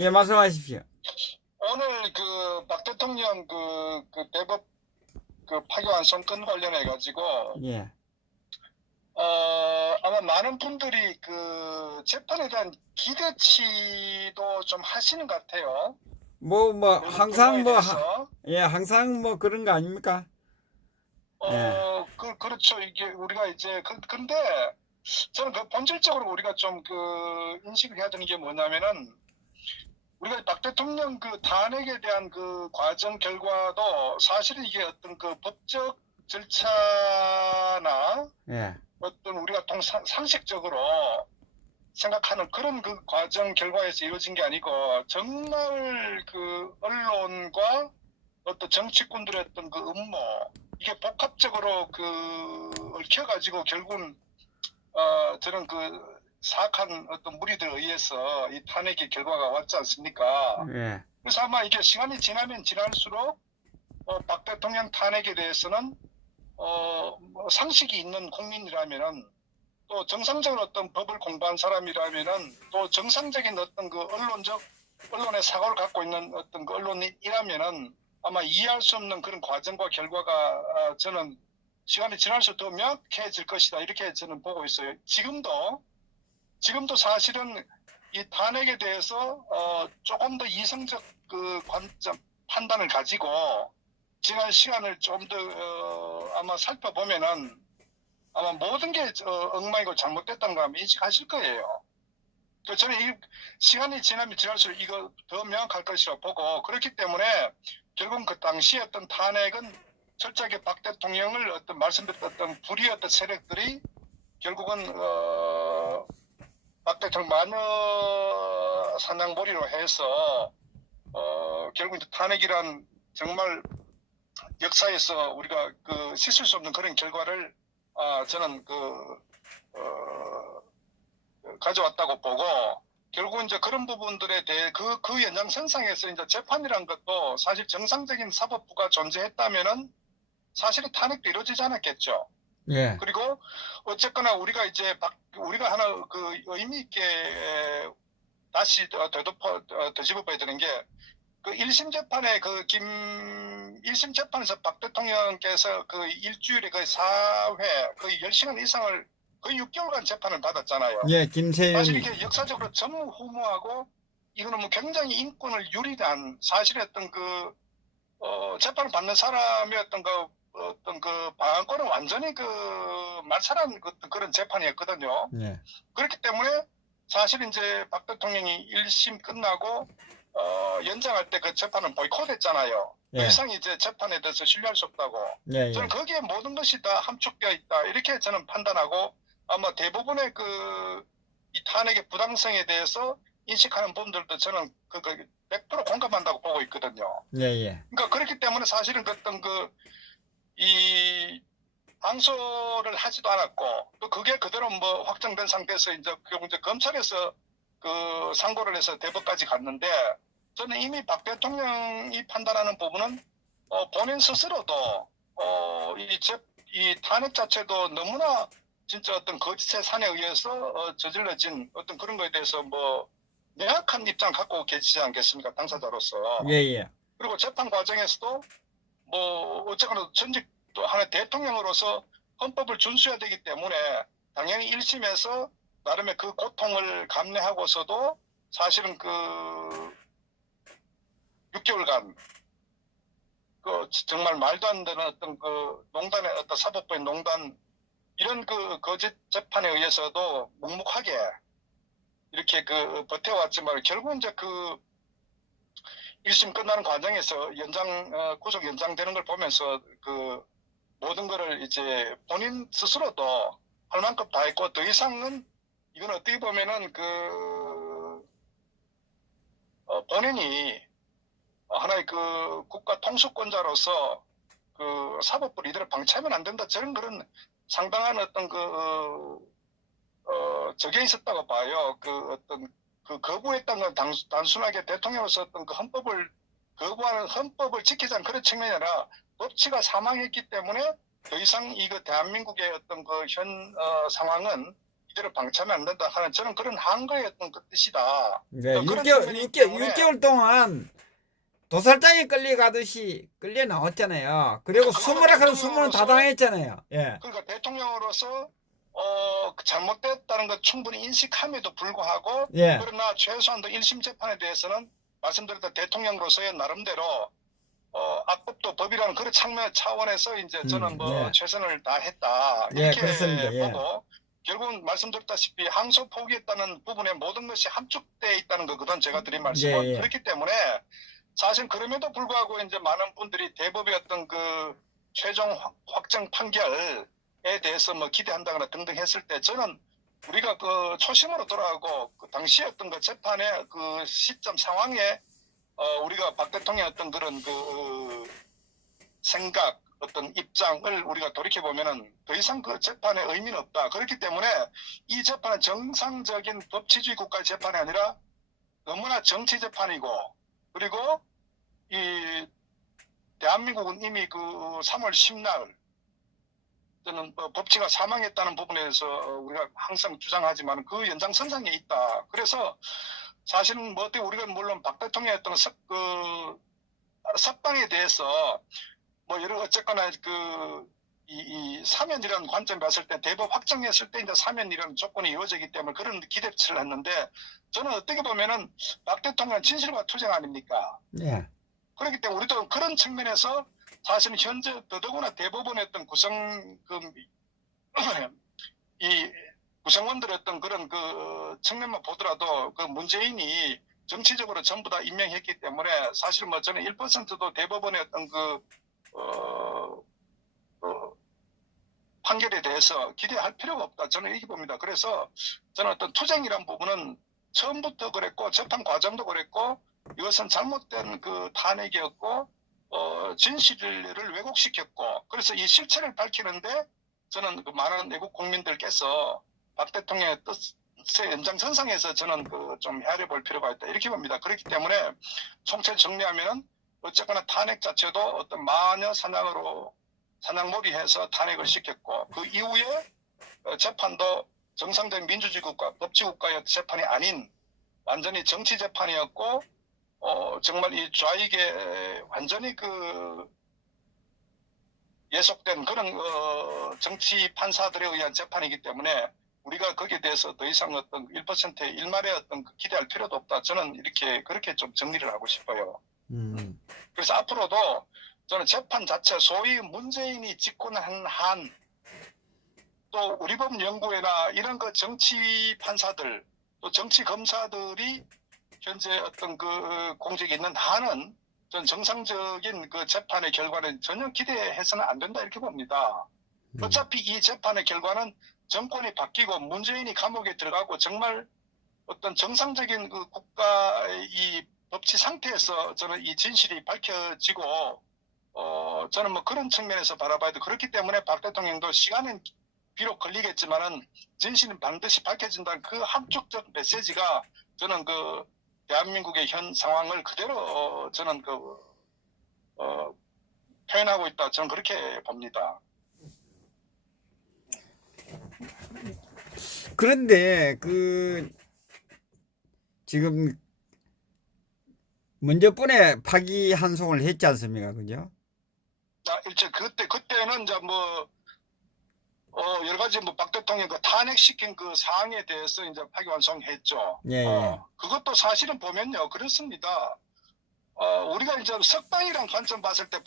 예, 말씀하십시오. 오늘 박 대통령 대법 파기환 송건 관련해 가지고 예. 아마 많은 분들이 재판에 대한 기대치도 좀 하시는 것 같아요. 항상 대해서. 예, 항상 그런 거 아닙니까? 예. 그렇죠. 이게 우리가 이제 근데 저는 본질적으로 우리가 좀 인식을 해야 되는 게 뭐냐면은, 우리가 박 대통령 탄핵에 대한 과정 결과도 사실은 이게 어떤 법적 절차나 예. 어떤 우리가 상식적으로 생각하는 그런 과정 결과에서 이루어진 게 아니고, 정말 언론과 어떤 정치꾼들의 어떤 음모, 이게 복합적으로 얽혀가지고 결국은 저는 사악한 어떤 무리들에 의해서 이 탄핵의 결과가 왔지 않습니까? 예. 그래서 아마 이게 시간이 지나면 지날수록 박 대통령 탄핵에 대해서는 상식이 있는 국민이라면은, 또 정상적으로 어떤 법을 공부한 사람이라면은, 또 정상적인 어떤 언론의 사고를 갖고 있는 어떤 언론이라면은 아마 이해할 수 없는 그런 과정과 결과가 저는 시간이 지날수록 더 명확해질 것이다, 이렇게 저는 보고 있어요. 지금도 사실은 이 탄핵에 대해서 조금 더 이성적 관점 판단을 가지고 지난 시간을 좀 더 아마 살펴보면은 아마 모든 게 엉망이고 잘못됐다는 걸 인식하실 거예요. 저는 이 시간이 지나면 지날수록 이거 더 명확할 것이라고 보고, 그렇기 때문에 결국 그 당시에 어떤 탄핵은 철저하게 박 대통령을 어떤 말씀드렸던 어떤 불의의 어떤 세력들이 결국은 박 대통령 마녀 사냥몰이로 해서 결국 탄핵이란 정말 역사에서 우리가 씻을 수 없는 그런 결과를 저는 가져왔다고 보고, 결국 이제 그런 부분들에 대해 그 연장선상에서 이제 재판이란 것도 사실 정상적인 사법부가 존재했다면은 사실은 탄핵도 이루어지지 않았겠죠. 예. 그리고 어쨌거나 우리가 이제 우리가 하나 의미 있게 다시 되짚어봐야 되는 게, 1심 재판에 1심 재판에서 박 대통령께서 일주일에 거의 4회, 거의 10시간 이상을 거의 6개월간 재판을 받았잖아요. 예, 사실 김세윤이. 이게 역사적으로 전무후무하고, 이거는 뭐 굉장히 인권을 유린한 사실의 어떤 재판을 받는 사람의 어떤 방어권은 완전히 말살한 그런 재판이었거든요. 예. 그렇기 때문에 사실 이제 박 대통령이 1심 끝나고 연장할 때 그 재판은 보이콧했잖아요. 예. 더 이상 이제 재판에 대해서 신뢰할 수 없다고. 예, 저는 예. 거기에 모든 것이 다 함축되어 있다, 이렇게 저는 판단하고, 아마 대부분의 이 탄핵의 부당성에 대해서 인식하는 분들도 저는 100% 공감한다고 보고 있거든요. 예, 예. 그러니까 그렇기 때문에 사실은 이 항소를 하지도 않았고, 또 그게 그대로 뭐 확정된 상태에서 이제 검찰에서 상고를 해서 대법까지 갔는데, 저는 이미 박 대통령이 판단하는 부분은 본인 스스로도 이 탄핵 자체도 너무나 진짜 어떤 거짓의 산에 의해서 저질러진 어떤 그런 거에 대해서 뭐 명확한 입장 갖고 계시지 않겠습니까, 당사자로서. 예, 예. 그리고 재판 과정에서도 뭐 어쨌거나 전직 또 하나의 대통령으로서 헌법을 준수해야 되기 때문에 당연히 1심에서 나름의 그 고통을 감내하고서도 사실은 6개월간 정말 말도 안 되는 어떤 농단의 어떤 사법부의 농단, 이런 거짓 재판에 의해서도 묵묵하게 이렇게 버텨왔지만, 결국 이제 1심 끝나는 과정에서 구속 연장되는 걸 보면서 모든 거를 이제 본인 스스로도 할 만큼 다 했고, 더 이상은 이건 어떻게 보면은 본인이 하나의 국가 통수권자로서 사법부를 이대로 방치하면 안 된다, 저런 그런 상당한 어떤 적에 있었다고 봐요. 거부했던 건 단순하게 대통령으로서 어떤 헌법을 거부하는, 헌법을 지키지 않은 그런 측면이 아니라 법치가 사망했기 때문에 더 이상 대한민국의 어떤 현 상황은 이대로 방치하면 안 된다 하는 저는 그런 한거의 어떤 그 뜻이다. 네, 그런 6개월, 측면이 있기 6개월, 때문에 6개월 동안 도살장에 끌려가듯이 끌려 나왔잖아요. 그리고 그거는 숨으라 하는 숨은 다 대통령으로서 당했잖아요. 예. 그러니까 대통령으로서 잘못됐다는 것 충분히 인식함에도 불구하고 예. 그러나 최소한도 1심 재판에 대해서는 말씀드렸던 대통령으로서의 나름대로 악법도 법이라는 그런 측면 차원에서 이제 저는 예. 최선을 다했다 예, 이렇게 그렇습니다. 예. 보고 결국은 말씀드렸다시피 항소 포기했다는 부분에 모든 것이 함축되어 있다는 거거든 제가 드린 말씀은 예, 예. 그렇기 때문에 사실 그럼에도 불구하고 이제 많은 분들이 대법의 어떤 그 최종 확정 판결에 대해서 뭐 기대한다거나 등등 했을 때 저는 우리가 그 초심으로 돌아가고 그 당시에 어떤 그 재판의 그 시점 상황에 우리가 박 대통령의 어떤 그런 그 생각 어떤 입장을 우리가 돌이켜 보면은 더 이상 그 재판에 의미는 없다. 그렇기 때문에 이 재판은 정상적인 법치주의 국가의 재판이 아니라 너무나 정치 재판이고 그리고 이 대한민국은 이미 그 3월 10날 저는 법치가 사망했다는 부분에 대해서 우리가 항상 주장하지만 그 연장선상에 있다. 그래서 사실은 뭐 어떻게 우리가 물론 박 대통령의 어떤 석방에 대해서 뭐 여러 어쨌거나 이 사면이라는 관점에 봤을 때 대법 확정했을 때 이제 사면이라는 조건이 이루어지기 때문에 그런 기대치를 했는데 저는 어떻게 보면은 박 대통령은 진실과 투쟁 아닙니까? 예. 그렇기 때문에 우리도 그런 측면에서 사실은 현재 더더구나 대법원의 어떤 이 구성원들의 어떤 그런 그 측면만 보더라도 그 문재인이 정치적으로 전부 다 임명했기 때문에 사실 뭐 저는 1%도 대법원의 어떤 판결에 대해서 기대할 필요가 없다. 저는 이렇게 봅니다. 그래서 저는 어떤 투쟁이란 부분은 처음부터 그랬고 재판 과정도 그랬고 이것은 잘못된 그 탄핵이었고 진실을 왜곡시켰고 그래서 이 실체를 밝히는데 저는 그 많은 외국 국민들께서 박 대통령의 뜻의 연장선상에서 저는 그 좀 헤아려 볼 필요가 있다 이렇게 봅니다. 그렇기 때문에 총체 정리하면은 어쨌거나 탄핵 자체도 어떤 마녀 사냥몰이해서 탄핵을 시켰고 그 이후에 재판도 정상적인 민주주의 국가, 법치국가의 재판이 아닌 완전히 정치 재판이었고 정말 이 좌익에 완전히 그 예속된 그런 정치 판사들에 의한 재판이기 때문에 우리가 거기에 대해서 더 이상 어떤 1%의 일말의 어떤 기대할 필요도 없다. 저는 그렇게 좀 정리를 하고 싶어요. 그래서 앞으로도 저는 재판 자체 소위 문재인이 집권한 한 또 우리법연구회나 이런 그 정치 판사들 또 정치 검사들이 현재 어떤 그 공직에 있는 한은 전 정상적인 그 재판의 결과는 전혀 기대해서는 안 된다 이렇게 봅니다. 어차피 이 재판의 결과는 정권이 바뀌고 문재인이 감옥에 들어가고 정말 어떤 정상적인 그 국가의 이 법치 상태에서 저는 이 진실이 밝혀지고 저는 뭐 그런 측면에서 바라봐야 돼. 그렇기 때문에 박 대통령도 시간은 비록 걸리겠지만은 진실은 반드시 밝혀진다는 그 함축적 메시지가 저는 그 대한민국의 현 상황을 그대로 저는 표현하고 있다. 저는 그렇게 봅니다. 그런데 지금 문제분에 파기환송을 했지 않습니까? 그죠? 일제 그때는 이제 여러 가지 박 대통령 그 탄핵시킨 그 사항에 대해서 이제 파기환송했죠. 예, 예. 그것도 사실은 보면요. 그렇습니다. 우리가 이제 석방이란 관점 봤을 때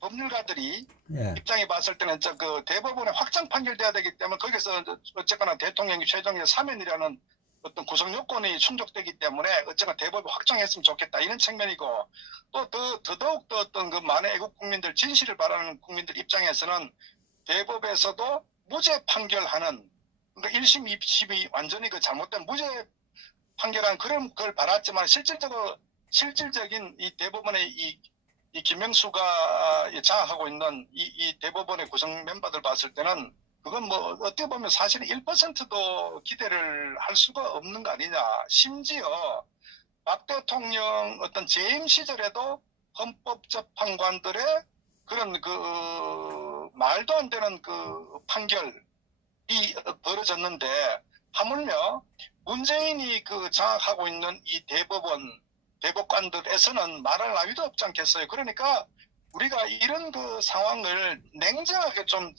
법률가들이 예. 입장에 봤을 때는 이제 그 대법원에 확정 판결돼야 되기 때문에 거기서 어쨌거나 대통령이 최종의 사면이라는 어떤 구성 요건이 충족되기 때문에 어쨌거나 대법이 확정했으면 좋겠다 이런 측면이고 또 더더욱 더 어떤 그 많은 애국 국민들 진실을 바라는 국민들 입장에서는 대법에서도 무죄 판결하는 그러니까 1심 2심이 완전히 그 잘못된 무죄 판결한 그런 걸 바랐지만 실질적인 이 대법원의 이 김명수가 장악하고 있는 이 대법원의 구성 멤버들 봤을 때는 그건 뭐 어떻게 보면 사실 1%도 기대를 할 수가 없는 거 아니냐. 심지어 박 대통령 어떤 재임 시절에도 헌법재판관들의 그런 그 말도 안 되는 그 판결이 벌어졌는데 하물며 문재인이 그 장악하고 있는 이 대법관들에서는 말할 나위도 없지 않겠어요. 그러니까 우리가 이런 그 상황을 냉정하게 좀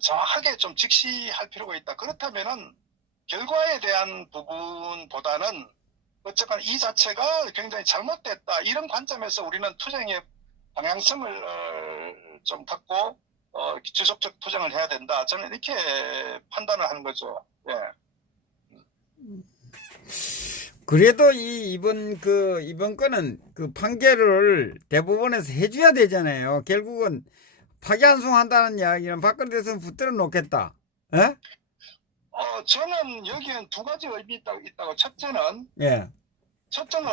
정확하게 좀 직시할 필요가 있다. 그렇다면은 결과에 대한 부분보다는 어쨌건 이 자체가 굉장히 잘못됐다. 이런 관점에서 우리는 투쟁의 방향성을 좀 갖고 지속적 투쟁을 해야 된다. 저는 이렇게 판단을 하는 거죠. 예. 그래도 이번 건은 그 판결을 대법원에서 해줘야 되잖아요. 결국은 파기환송한다는 이야기는 박근혜 대통령 붙들어 놓겠다. 예? 저는 여기엔 두 가지 의미가 있다고. 첫째는 예.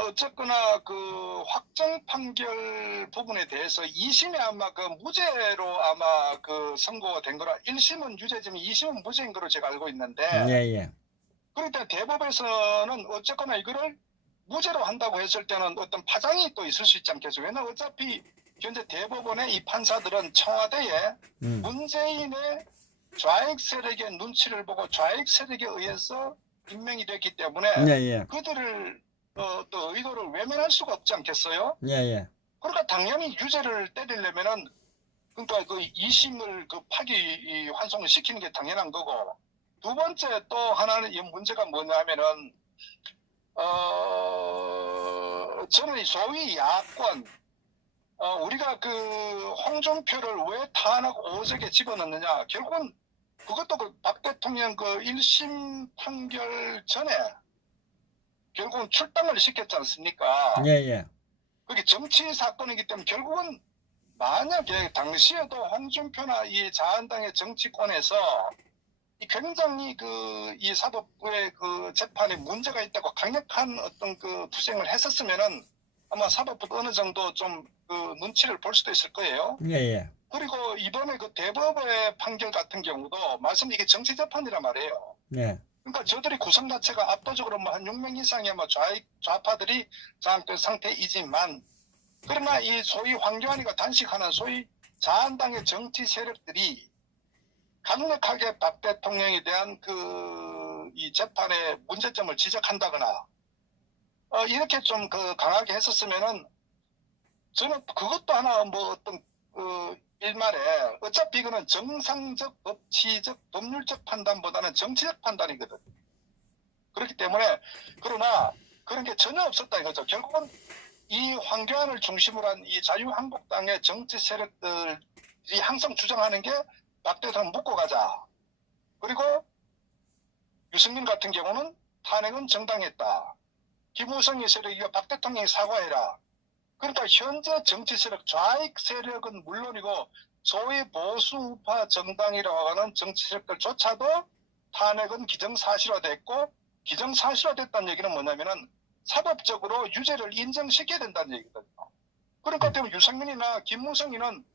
어쨌거나 그 확정 판결 부분에 대해서 2심에 아마 그 무죄로 아마 그 선고가 된 거라 1심은 유죄지만 2심은 무죄인 거로 제가 알고 있는데 예. 그러니까 대법에서는 어쨌거나 이거를 무죄로 한다고 했을 때는 어떤 파장이 또 있을 수 있지 않겠어요. 왜냐하면 어차피 현재 대법원의 이 판사들은 청와대에 문재인의 좌익 세력의 눈치를 보고 좌익 세력에 의해서 임명이 됐기 때문에 예. 그들을 또 의도를 외면할 수가 없지 않겠어요? 예. 그러니까 당연히 유죄를 때리려면은 그러니까 그 2심을 그 파기 환송을 시키는 게 당연한 거고. 두 번째 또 하나는 이 문제가 뭐냐면은 저는 소위 야권 우리가 그 홍준표를 왜 탄핵 오색에 집어넣느냐. 결국은 그것도 그 박 대통령 그 1심 판결 전에 결국은 출당을 시켰지 않습니까? 예. 그게 정치 사건이기 때문에 결국은 만약에 당시에도 홍준표나 이 자한당의 정치권에서 굉장히 이 사법부의 그 재판에 문제가 있다고 강력한 어떤 그 투쟁을 했었으면은 아마 사법부도 어느 정도 좀 그 눈치를 볼 수도 있을 거예요. 예. 그리고 이번에 그 대법의 판결 같은 경우도 말씀 이게 정치 재판이란 말이에요. 예. 그러니까 저들이 구성 자체가 압도적으로 뭐 한 6명 이상의 뭐 좌파들이 장악된 상태이지만 그러나 이 소위 황교안이가 단식하는 소위 자한당의 정치 세력들이 강력하게 박 대통령에 대한 이 재판의 문제점을 지적한다거나 이렇게 좀 강하게 했었으면은 저는 그것도 하나 뭐 어떤 일말에 어차피 이거는 정상적 법치적 법률적 판단보다는 정치적 판단이거든. 그렇기 때문에 그러나 그런 게 전혀 없었다 이거죠. 결국은 이 황교안을 중심으로 한 이 자유한국당의 정치 세력들이 항상 주장하는 게 박 대통령 묻고 가자. 그리고 유승민 같은 경우는 탄핵은 정당했다. 김무성의 세력이 박 대통령이 사과해라. 그러니까 현재 정치 세력 좌익 세력은 물론이고 소위 보수우파 정당이라고 하는 정치 세력들조차도 탄핵은 기정사실화됐고 기정사실화됐다는 얘기는 뭐냐면은 사법적으로 유죄를 인정시켜야 된다는 얘기거든요. 그러니까 때문에 유승민이나 김무성이는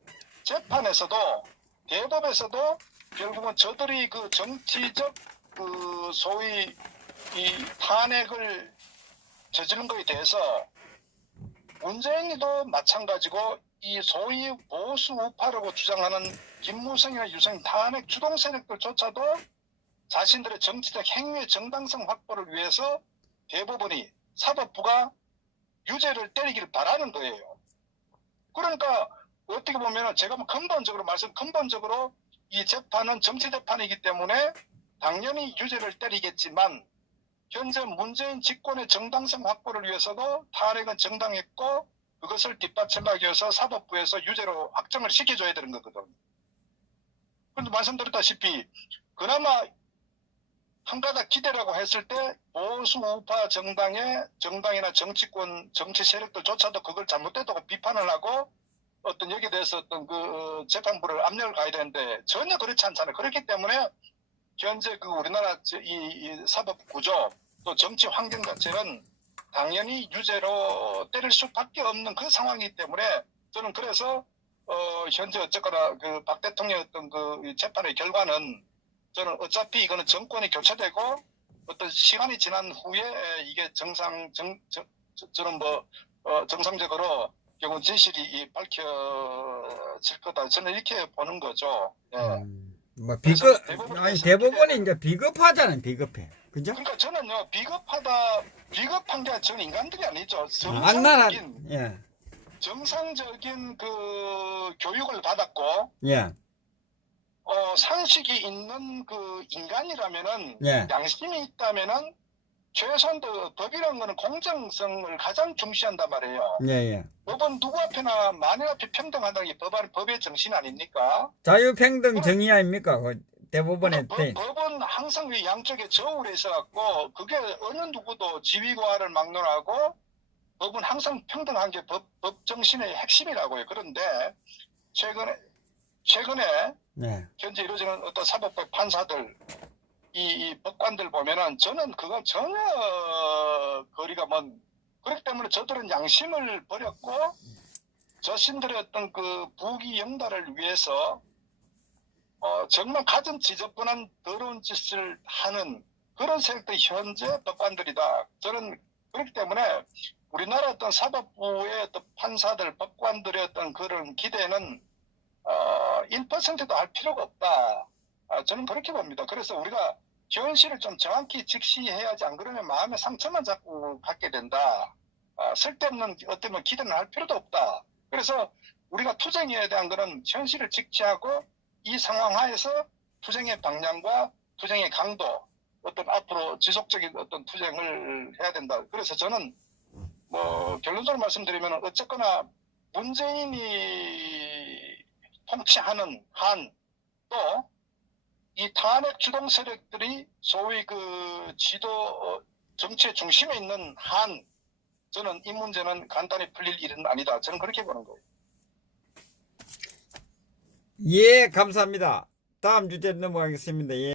재판에서도 대법에서도 결국은 저들이 그 정치적 소위 이 탄핵을 저지른 거에 대해서 문재인이도 마찬가지고 이 소위 보수 우파라고 주장하는 김무성이나 유승민 탄핵 주동 세력들조차도 자신들의 정치적 행위의 정당성 확보를 위해서 대법원이 사법부가 유죄를 때리기를 바라는 거예요. 그러니까 어떻게 보면 제가 근본적으로 이 재판은 정치 재판이기 때문에 당연히 유죄를 때리겠지만 현재 문재인 집권의 정당성 확보를 위해서도 탄핵은 정당했고 그것을 뒷받침하기 위해서 사법부에서 유죄로 확정을 시켜줘야 되는 거거든. 그런데 말씀드렸다시피 그나마 한 가닥 기대라고 했을 때 보수 우파 정당이나 정치권 정치 세력들조차도 그걸 잘못됐다고 비판을 하고 어떤 여기에 대해서 어떤 그 재판부를 압력을 가야 되는데 전혀 그렇지 않잖아요. 그렇기 때문에 현재 우리나라 이 사법 구조 또 정치 환경 자체는 당연히 유죄로 때릴 수밖에 없는 그 상황이기 때문에 저는 그래서 현재 어쨌거나 박 대통령의 어떤 재판의 결과는 저는 어차피 이거는 정권이 교체되고 어떤 시간이 지난 후에 이게 정상적으로 결국 진실이 밝혀질 거다. 저는 이렇게 보는 거죠. 예. 대법원이 이제 비겁하잖아요, 비겁해. 그죠? 그러니까 저는요, 비겁한 게 전 인간들이 아니죠. 악랄한, 예, 정상적인 그 교육을 받았고, 예, 상식이 있는 그 인간이라면은, 예, 양심이 있다면은, 최소한도 법이라는 거는 공정성을 가장 중시한단 말이에요. 예, 예. 법은 누구 앞에나 만일 앞에 평등하다는 게 법의 정신 아닙니까? 자유평등 정의 아닙니까? 그 대법원의 그러니까 때. 법은 항상 그 양쪽에 저울에 있어갖고 그게 어느 누구도 지위고하를 막론하고 법은 항상 평등한 게 법 정신의 핵심이라고요. 그런데 최근에 네, 현재 이루어지는 어떤 사법부 판사들 이 법관들 보면은 저는 그거 전혀 거리가 먼 그렇기 때문에 저들은 양심을 버렸고 자신들의 어떤 그 부귀 영달을 위해서 정말 가진 지저분한 더러운 짓을 하는 그런 세력들이 현재 법관들이다. 저는 그렇기 때문에 우리나라 어떤 사법부의 어떤 판사들, 법관들의 어떤 그런 기대는 1%도 할 필요가 없다. 저는 그렇게 봅니다. 그래서 우리가 현실을 좀 정확히 직시해야지 안 그러면 마음의 상처만 자꾸 갖게 된다. 쓸데없는 어떤 기대는 할 필요도 없다. 그래서 우리가 투쟁에 대한 거는 현실을 직시하고 이 상황 하에서 투쟁의 방향과 투쟁의 강도, 어떤 앞으로 지속적인 어떤 투쟁을 해야 된다. 그래서 저는 결론적으로 말씀드리면 어쨌거나 문재인이 통치하는 한 또 이 탄핵 주동 세력들이 소위 그 지도 정치의 중심에 있는 한 저는 이 문제는 간단히 풀릴 일은 아니다. 저는 그렇게 보는 거예요. 예, 감사합니다. 다음 주제 넘어가겠습니다. 예.